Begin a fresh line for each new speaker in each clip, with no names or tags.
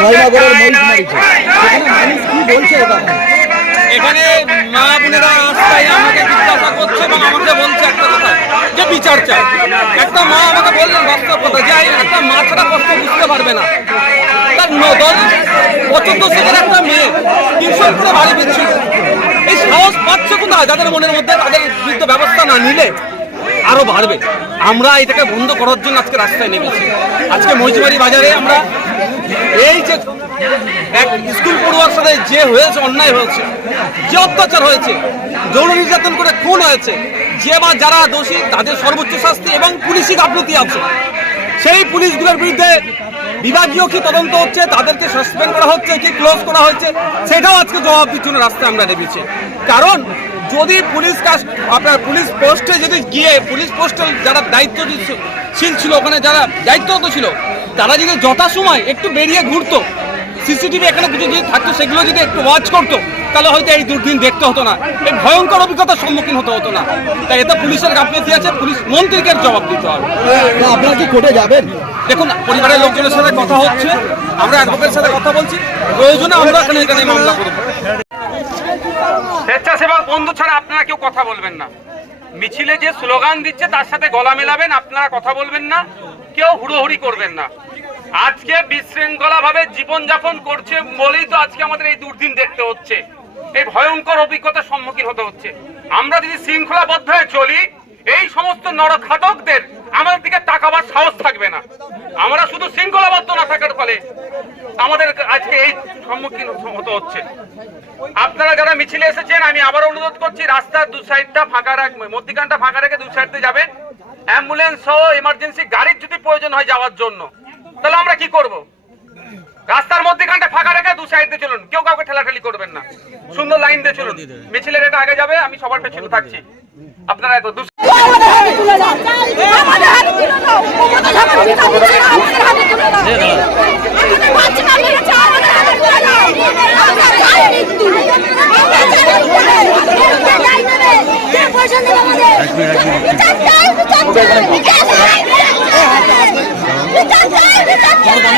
জয়নগরের মহিষমারিতে সেখানে মানুষ কি বলছে এটা
এখানে মা বোনেরা রাস্তায় আমাকে জিজ্ঞাসা করছে এবং আমাকে বলছে একটা কথা যে বিচার চাই। একটা মা আমাকে বললেন বাস্তব কথা যে একটা মা ছাড়া কষ্ট বুঝতে পারবে না। তার ন- দশ বছর দশের একটা মেয়ে টিউশন করে বাড়ি ফিরছিল এই সাহস পাচ্ছে কোথায়? যাদের মনের মধ্যে তাদের বিরুদ্ধে ব্যবস্থা না নিলে আরও বাড়বে। আমরা এটাকে বন্ধ করার জন্য আজকে রাস্তায় নেমেছি। আজকে মহিষবাড়ি বাজারে আমরা এই যে এক স্কুল পড়ুয়ার সাথে যে হয়েছে, অন্যায় হয়েছে, যে অত্যাচার হয়েছে, যৌন নির্যাতন করে খুন হয়েছে, যে বা যারা দোষী, তাদের সর্বোচ্চ শাস্তি এবং পুলিশি গাফলতি আছে। সেই পুলিশগুলোর বিরুদ্ধে বিভাগীয় কি তদন্ত হচ্ছে, তাদেরকে সাসপেন্ড করা হচ্ছে, কি ক্লোজ করা হচ্ছে সেটাও আজকে জবাব দিচ্ছিল রাস্তায় আমরা নেমেছি। কারণ যদি পুলিশ কাজ আপনার পুলিশ পোস্টে যদি গিয়ে, পুলিশ পোস্টে যারা দায়িত্বশীল ছিল, ওখানে যারা দায়িত্বরত ছিল তারা যদি যথাসময় একটু বেরিয়ে ঘুরতো সিসিটিভি এখানে কিছু যদি থাকতো সেগুলো যদি একটু ওয়াচ করতো তাহলে হয়তো এই দুর্দিন দেখতে হতো না। এই ভয়ঙ্কর অভিজ্ঞতার সম্মুখীন হতে হতো না। তাই এতে পুলিশের গাফলতি আছে পুলিশ মন্ত্রীকে জবাব দিতে হবে।
আপনারা কি কোর্টে যাবেন?
দেখুন পরিবারের লোকজনের সাথে কথা হচ্ছে আমরা অ্যাডভোকেটের সাথে কথা বলছি প্রয়োজনে আমরা এখানে এখানে মামলা করব। স্বেচ্ছাসেবক বন্ধু ছাড়া আপনারা কেউ কথা বলবেন না। মিছিলে যে স্লোগান দিচ্ছে তার সাথে গলা মেলাবেন আপনারা কথা বলবেন না। কেউ হুড়োহুড়ি করবেন না। আজকে বিশৃঙ্খলা ভাবে জীবনযাপন করছে বলেই তো আজকে আমাদের এই দুর্দিন দেখতে হচ্ছে। এই ভয়ঙ্কর অভিজ্ঞতার সম্মুখীন হতে হচ্ছে। আমরা যদি শৃঙ্খলাবদ্ধ হয়ে চলি, এই সমস্ত নরঘাতকদের আমাদের দিকে তাকাবার সাহস থাকবে না। আমরা শুধু শৃঙ্খলাবদ্ধ না থাকার ফলে আমাদের আজকে এই সম্মুখীন হতে হচ্ছে। আপনারা যারা মিছিলে এসেছেন, আমি আবার অনুরোধ করছি, রাস্তার দু সাইডটা ফাঁকা রাখবে মধ্যিখানটা ফাঁকা রেখে দু সাইড দিয়ে যাবেন। অ্যাম্বুলেন্স সহ এমার্জেন্সি গাড়ির যদি প্রয়োজন হয় যাওয়ার জন্য। তাহলে আমরা কি করব? রাস্তার মধ্যেখানটা ফাঁকা রেখে দু সাইড দিয়ে চলুন। কেউ কাউকে ঠেলাঠেলি করবেন না। সুন্দর লাইন দিয়ে চলুন। মিছিলের এটা আগে যাবে, আমি সবার পেছনে থাকছি। আপনারা এত দু
আমাদের হাতে তুলে দাও আমাদের হাতে তুলে দাও আমাদের হাতে তুলে দাও আমাদের হাতে তুলে দাও আমাদের বাচ্চা মেরেছে আমাদের হাতে তুলে দাও আমরা চাই মৃত্যু আমরা চাই মৃত্যু আমরা চাই দেবে কে পয়সা দেবে আমাদের বিচার চাই বিচার চাই বিচার চাই বিচার চাই বিচার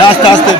রাস্তা
আসতে আস্তে।